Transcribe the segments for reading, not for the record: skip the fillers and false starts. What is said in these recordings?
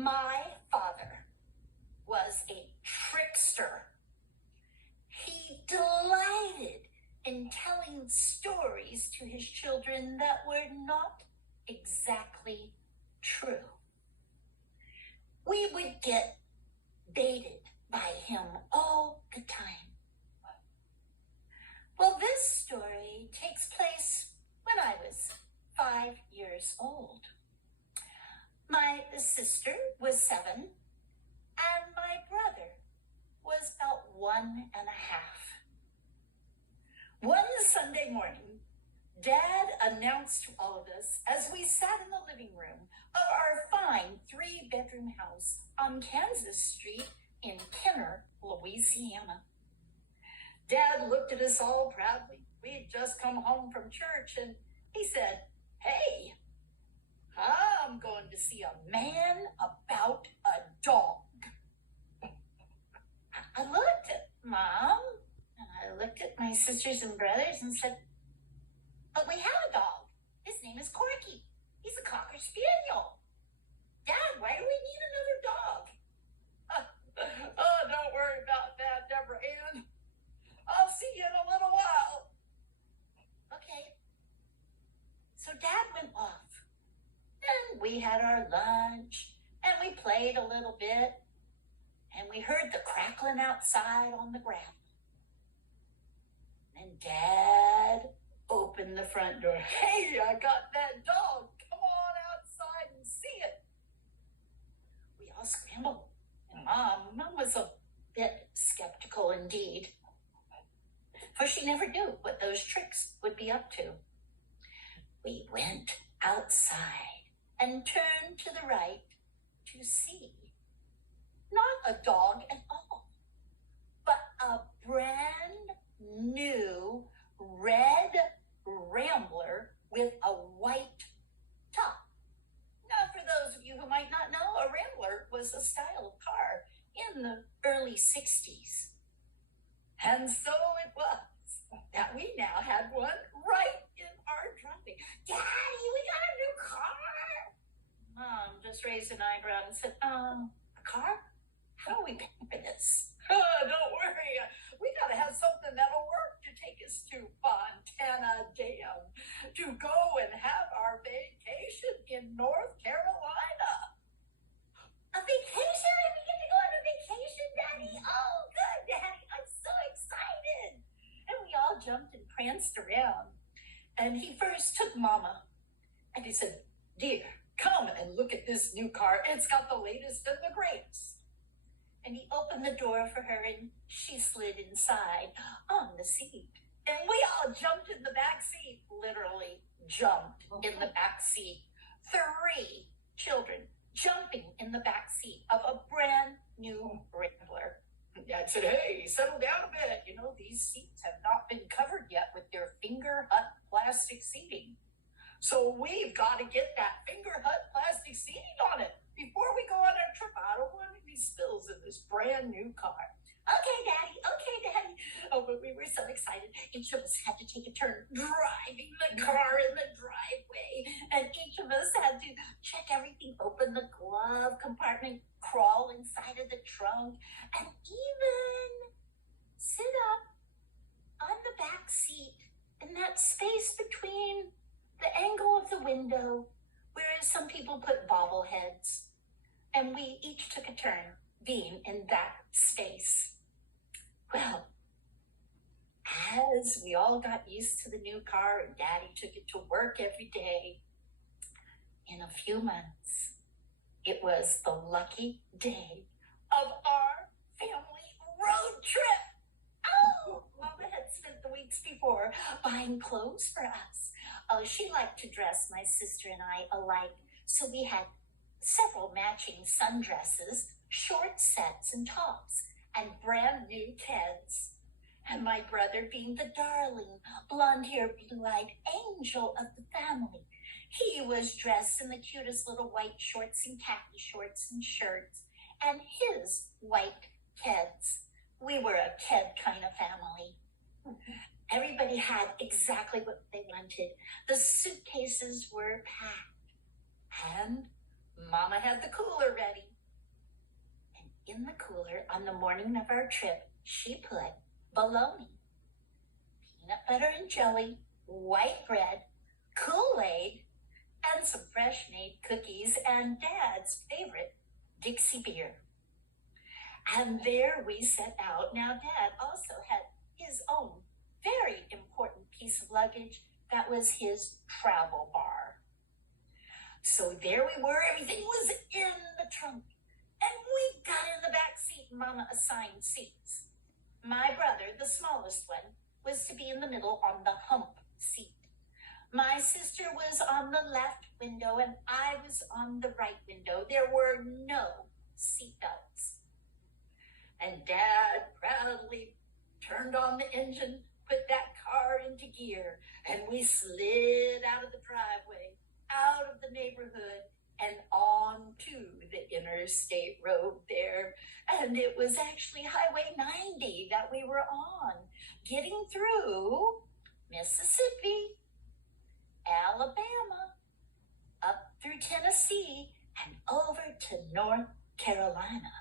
My father was a trickster. He delighted in telling stories to his children that were not exactly true. We would get baited by him all the time. Well, this story takes place when I was 5 years old. My sister was 7, and my brother was about 1 and a half. One Sunday morning, Dad announced to all of us as we sat in the living room of our fine 3-bedroom house on Kansas Street in Kenner, Louisiana. Dad looked at us all proudly. We had just come home from church, and he said, "Hey, I'm going to see a man about a dog." I looked at Mom, and I looked at my sisters and brothers and said, "But we have a dog. His name is Corky. He's a Cocker Spaniel. Dad, why do we need another dog?" Oh, don't worry about that, Debra Ann. I'll see you in a little while. Okay. So Dad went off, and we had our lunch, and we played a little bit, and we heard the crackling outside on the gravel. And Dad opened the front door. "Hey, I got that dog. Come on outside and see it." We all scrambled. And Mom was a bit skeptical indeed, for she never knew what those tricks would be up to. We went outside and turned to the right to see not a dog at all, but a brand new red Rambler with a white top. Now, for those of you who might not know, a Rambler was a style of car in the early 60s. And so it was that we now had one right in our driveway. "Daddy, we got a new car." Mom just raised an eyebrow and said, "A car? How do we pay for this?" "Don't worry. We got to have something that'll work to take us to Fontana Dam to go and have our vacation in North Carolina." "A vacation? We get to go on a vacation, Daddy? Oh, good, Daddy. I'm so excited." And we all jumped and pranced around. And he first took Mama, and he said, "Dear, come and look at this new car. It's got the latest and the greatest." And he opened the door for her, and she slid inside on the seat. And we all jumped in the back seat, literally jumped in the back seat. 3 children jumping in the back seat of a brand new Rambler. Dad said, "Hey, settle down a bit. You know, these seats have not been covered yet with their Finger Hut plastic seating. So we've got to get that Finger Hut plastic seating on it before we go on our trip. I don't want any spills in this brand new car." "Okay, Daddy. Okay, Daddy." Oh, but we were so excited. Each of us had to take a turn driving the car in the driveway. And each of us had to check everything, open the glove compartment, crawl inside of the trunk, and even sit up on the back seat in that space between the angle of the window where some people put bobbleheads. And we each took a turn being in that space. Well, as we all got used to the new car and Daddy took it to work every day, in a few months, it was the lucky day of our family road trip. Oh, Mama had spent the weeks before buying clothes for us. She liked to dress my sister and I alike, so we had several matching sundresses, short sets and tops, and brand new Keds. And my brother, being the darling, blonde-haired, blue-eyed angel of the family, he was dressed in the cutest little white shorts and khaki shorts and shirts, and his white Keds. We were a Ked kind of family. Everybody had exactly what they wanted. The suitcases were packed, and Mama had the cooler ready. in the cooler on the morning of our trip, she put bologna, peanut butter and jelly, white bread, Kool-Aid, and some fresh-made cookies and Dad's favorite Dixie beer. And there we set out. Now, Dad also had his own very important piece of luggage. That was his travel bar. So there we were. Everything was in the trunk. And we got in the back seat. Mama assigned seats. My brother, the smallest one, was to be in the middle on the hump seat. My sister was on the left window and I was on the right window. There were no seatbelts. And Dad proudly turned on the engine, put that car into gear, and we slid out of the driveway, out of the neighborhood, and onto the interstate road there. And it was actually Highway 90 that we were on, getting through Mississippi, Alabama, up through Tennessee, and over to North Carolina.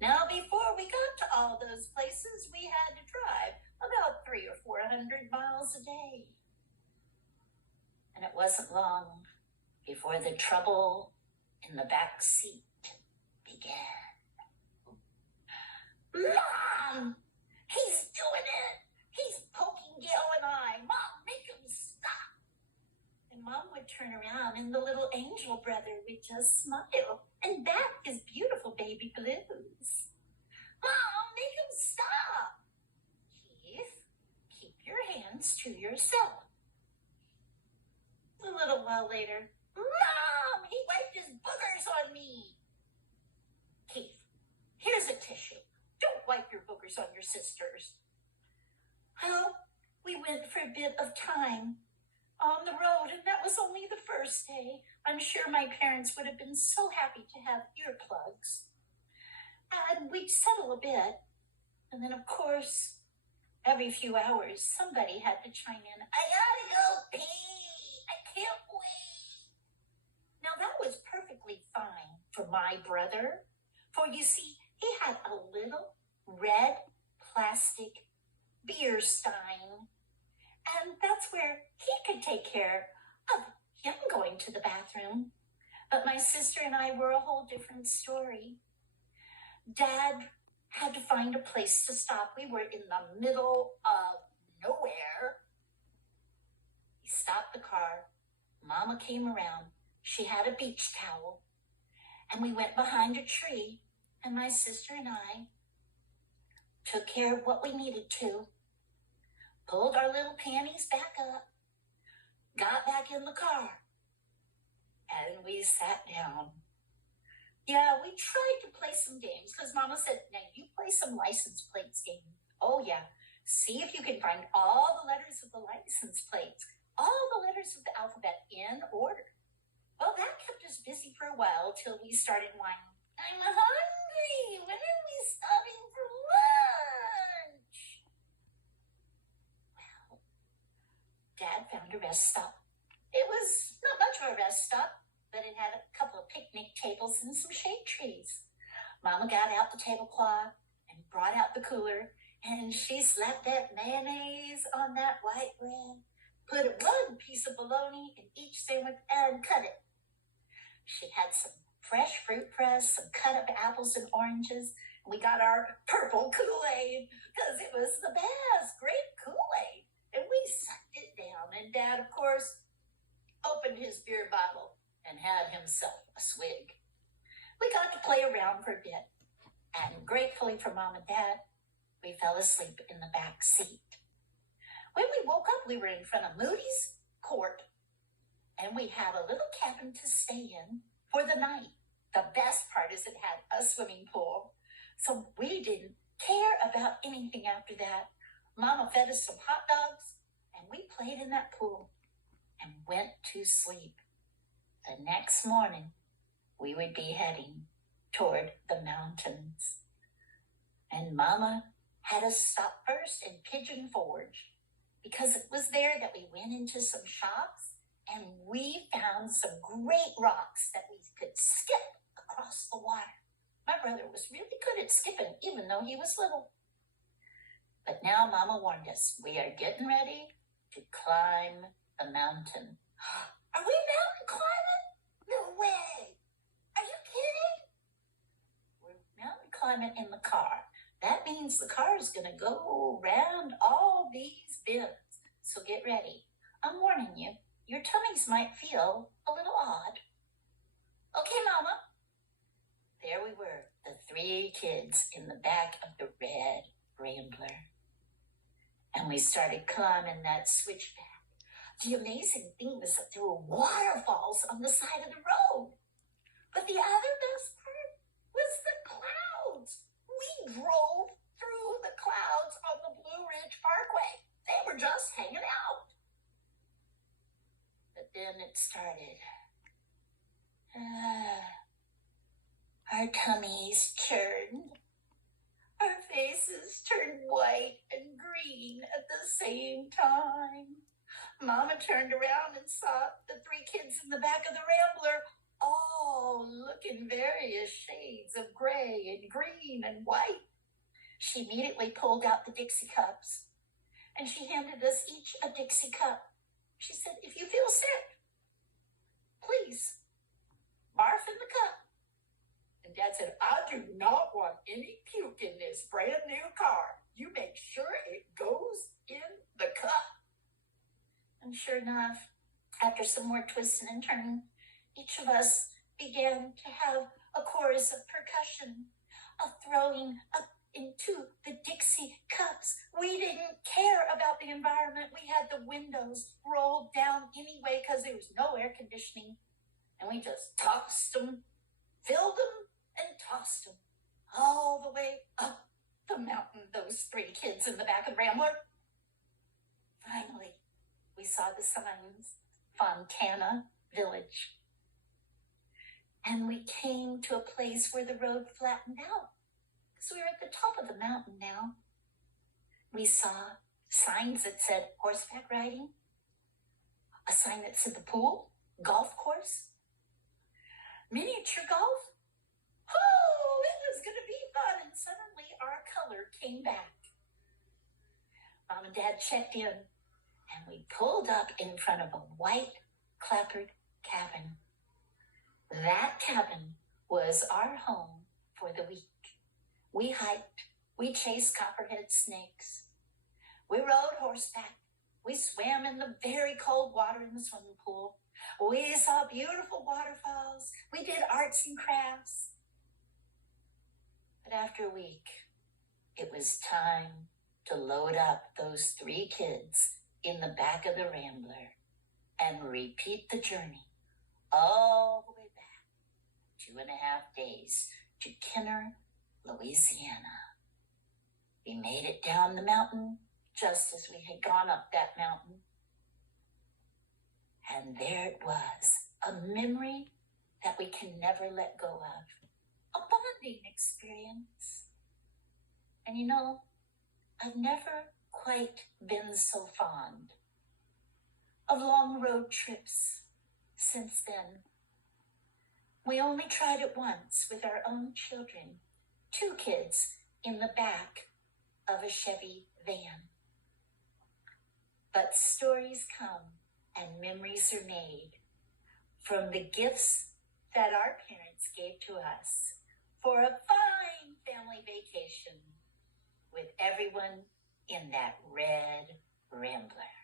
Now, before we got to all those places, we had to drive about 300 or 400 miles a day. And it wasn't long before the trouble in the back seat began. Mom! He's doing it! He's poking Gail and I. Mom, make him stop! And Mom would turn around and the little angel brother would just smile and back his beautiful baby blues. Mom, make him stop! Keith, keep your hands to yourself. A little while later, Mom, he wiped his boogers on me. Keith, here's a tissue. Don't wipe your boogers on your sisters. Well, we went for a bit of time on the road, and that was only the first day. I'm sure my parents would have been so happy to have earplugs. And we'd settle a bit. And then, of course, every few hours, somebody had to chime in. I gotta go pee. I can't wait. Now, that was perfectly fine for my brother. For you see, he had a little red plastic beer stein. And that's where he could take care of him going to the bathroom. But my sister and I were a whole different story. Dad had to find a place to stop. We were in the middle of nowhere. He stopped the car. Mama came around. She had a beach towel. And we went behind a tree. And my sister and I took care of what we needed to. Pulled our little panties back up, got back in the car, and we sat down. Yeah, we tried to play some games because Mama said, now you play some license plates game. Oh yeah, see if you can find all the letters of the license plates, all the letters of the alphabet in order. Well, that kept us busy for a while till we started whining. I'm hungry. When are we stopping for lunch? Well, Dad found a rest stop. It was not much of a rest stop, but it had a couple of picnic tables and some shade trees. Mama got out the tablecloth and brought out the cooler, and she slapped that mayonnaise on that white bread, put one piece of bologna in each sandwich, and cut it. She had some fresh fruit press, some cut up apples and oranges, and we got our purple Kool-Aid because it was the best, great Kool-Aid. And we sucked it down, and Dad, of course, opened his beer bottle and had himself a swig. We got to play around for a bit, and gratefully for Mom and Dad, we fell asleep in the back seat. When we woke up, we were in front of Moody's Court, and we had a little cabin to stay in for the night. The best part is it had a swimming pool, so we didn't care about anything after that. Mama fed us some hot dogs, and we played in that pool and went to sleep. The next morning, we would be heading toward the mountains. And Mama had us stop first in Pigeon Forge because it was there that we went into some shops and we found some great rocks that we could skip across the water. My my brother was really good at skipping, even though he was little. But now Mama warned us, we are getting ready to climb the mountain. Are we mountain climbing? No way. Are you kidding? We're mountain climbing in the car. That means the car is going to go around all these bends. So get ready. I'm warning you, your tummies might feel a little odd. Okay, Mama. There we were, the 3 kids in the back of the red Rambler. And we started climbing that switchback. The amazing thing was that there were waterfalls on the side of the road. But the other best part was the clouds. We drove through the clouds on the Blue Ridge Parkway. They were just hanging out. But then it started. Our tummies churned. Our faces turned white and green at the same time. Mama turned around and saw the 3 kids in the back of the Rambler, all looking various shades of gray and green and white. She immediately pulled out the Dixie cups, and she handed us each a Dixie cup. She said, if you feel sick, please, barf in the cup. And Dad said, I do not want any puke in this brand new car. You make sure it goes in the cup. And sure enough, after some more twisting and turning, each of us began to have a chorus of percussion, of throwing up into the Dixie cups. We didn't care about the environment. We had the windows rolled down anyway because there was no air conditioning. And we just tossed them, filled them, and tossed them all the way up the mountain, those 3 kids in the back of Rambler. Finally, we saw the signs, Fontana Village. And we came to a place where the road flattened out, because we were at the top of the mountain now. We saw signs that said horseback riding, a sign that said the pool, golf course, miniature golf. Oh, it was going to be fun. And suddenly our color came back. Mom and Dad checked in, and we pulled up in front of a white clapboard cabin. That cabin was our home for the week. We hiked. We chased copperhead snakes. We rode horseback. We swam in the very cold water in the swimming pool. We saw beautiful waterfalls. We did arts and crafts. But after a week, it was time to load up those 3 kids in the back of the Rambler and repeat the journey all the way back, 2.5 days, to Kenner, Louisiana. We made it down the mountain just as we had gone up that mountain. And there it was, a memory that we can never let go of. A bonding experience. And you know, I've never quite been so fond of long road trips since then. We only tried it once with our own children, 2 kids in the back of a Chevy van. But stories come and memories are made from the gifts that our parents gave to us for a fine family vacation with everyone in that red Rambler.